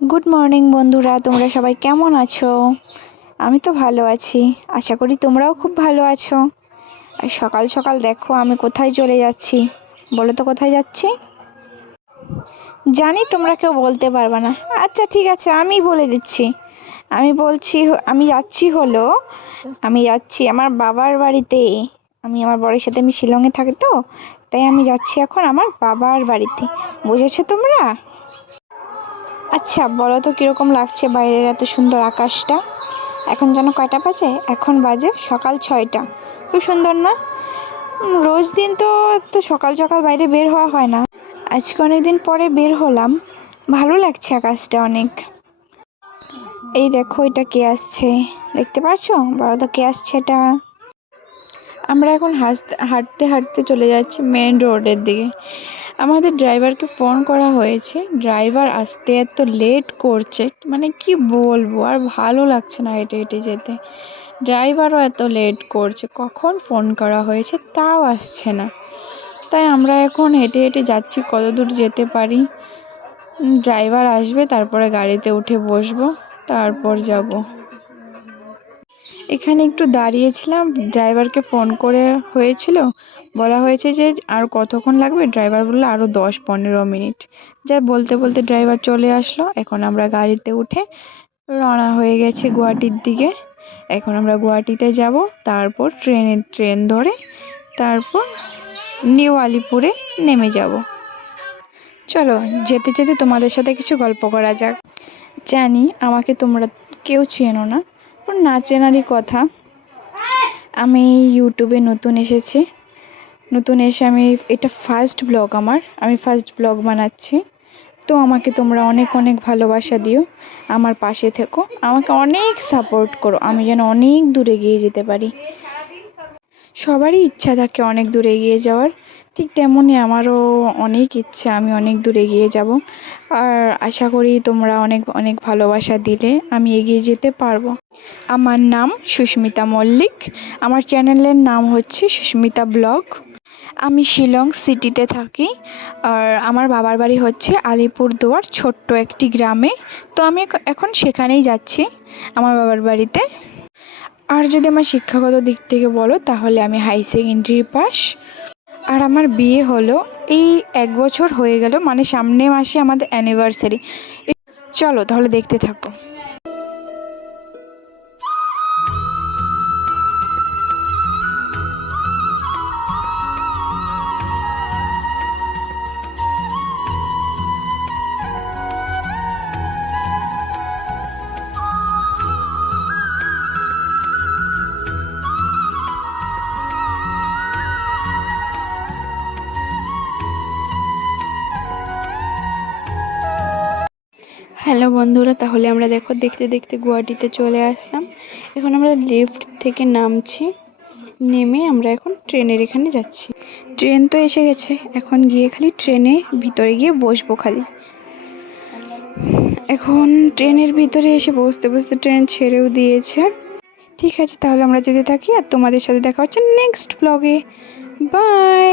Good morning বন্ধুরা, তোমরা সবাই কেমন আছো? আমি তো ভালো আছি, আশা করি তোমরাও খুব ভালো আছো। আর সকাল সকাল দেখো আমি কোথায় চলে যাচ্ছি, বলো তো কোথায় যাচ্ছি? জানি তোমরা কেউ বলতে পারবে না। আচ্ছা ঠিক আছে, আমি বলে দিচ্ছি। আমি যাচ্ছি আমার বাবার বাড়িতে। আমার বরের সাথে আমি শিলংয়ে থাকি, তো তাই আমি যাচ্ছি এখন আমার বাবার বাড়িতে। বুঝেছো তোমরা? আচ্ছা বলো তো কীরকম লাগছে বাইরের এত সুন্দর আকাশটা? এখন যেন কয়টা বাজে? এখন বাজে সকাল 6টা। খুব সুন্দর না? রোজ দিন তো তো সকাল সকাল বাইরে বের হওয়া হয় না, আজকে অনেক দিন পরে বের হলাম। ভালো লাগছে আকাশটা অনেক। এই দেখো এটা কে আসছে, দেখতে পাচ্ছ? বলো তো কে আসছে এটা? আমরা এখন হাঁটতে হাঁটতে চলে যাচ্ছি মেন রোডের দিকে। আমাদের ড্রাইভারকে ফোন করা হয়েছে, ড্রাইভার আসতে এত লেট করছে, মানে কি বলবো, আর ভালো লাগছে না হেঁটে হেঁটে যেতে। ড্রাইভারও এত লেট করছে, কখন ফোন করা হয়েছে তাও আসছে না। তাই আমরা এখন হেঁটে হেঁটে যাচ্ছি, কত দূর যেতে পারি। ড্রাইভার আসবে, তারপরে গাড়িতে উঠে বসবো, তারপর যাব। এখানে একটু দাঁড়িয়েছিলাম, ড্রাইভারকে ফোন করে বলা হয়েছে যে আর কতক্ষণ লাগবে। ড্রাইভার বললো আরও 10-15 মিনিট। যা বলতে বলতে ড্রাইভার চলে আসলো। এখন আমরা গাড়িতে উঠে রওনা হয়ে গেছি গুয়াহাটির দিকে। এখন আমরা গুয়াহাটিতে যাব, তারপর ট্রেন ধরে তারপর নিউ আলিপুরে নেমে যাব। চলো যেতে যেতে তোমাদের সাথে কিছু গল্প করা যাক। জানি আমাকে তোমরা কেউ চেনো না, না চেনারই কথা। আমি ইউটিউবে নতুন এসে আমি এটা ফার্স্ট ব্লগ আমি ফার্স্ট ব্লগ বানাচ্ছি। তো আমাকে তোমরা অনেক অনেক ভালোবাসা দিও, আমার পাশে থেকো, আমাকে অনেক সাপোর্ট করো, আমি যেন অনেক দূরে এগিয়ে যেতে পারি। সবারই ইচ্ছা থাকে অনেক দূরে এগিয়ে যাওয়ার, ঠিক তেমনই আমারও অনেক ইচ্ছা আমি অনেক দূর এগিয়ে যাব। আর আশা করি তোমরা অনেক অনেক ভালোবাসা দিলে আমি এগিয়ে যেতে পারবো। আমার নাম সুস্মিতা মল্লিক, আমার চ্যানেলের নাম হচ্ছে সুস্মিতা ব্লগ। আমি শিলং সিটিতে থাকি, আর আমার বাবার বাড়ি হচ্ছে আলিপুরদুয়ার ছোট্ট একটি গ্রামে। তো আমি এখন সেখানেই যাচ্ছি, আমার বাবার বাড়িতে। আর যদি আমার শিক্ষাগত দিক থেকে বলো, তাহলে আমি হাই সেকেন্ডারি পাস। আর আমার বিয়ে হলো এই 1 বছর হয়ে গেল, মানে সামনে মাসে আমাদের অ্যানিভার্সারি। চলো তাহলে দেখতে থাকো। হ্যালো বন্ধুরা, তাহলে আমরা দেখো দেখতে দেখতে গুয়াহাটিতে চলে আসলাম। এখন আমরা লিফট থেকে নামছি, নেমে আমরা এখন ট্রেনের এখানে যাচ্ছি। ট্রেন তো এসে গেছে, এখন গিয়ে খালি ট্রেনে ভিতরে গিয়ে বসবো খালি। এখন ট্রেনের ভিতরে এসে বসতে বসতে ট্রেন ছেড়েও দিয়েছে। ঠিক আছে, তাহলে আমরা যেতে থাকি, আর তোমাদের সাথে দেখা হচ্ছে নেক্সট ব্লগে। বাই।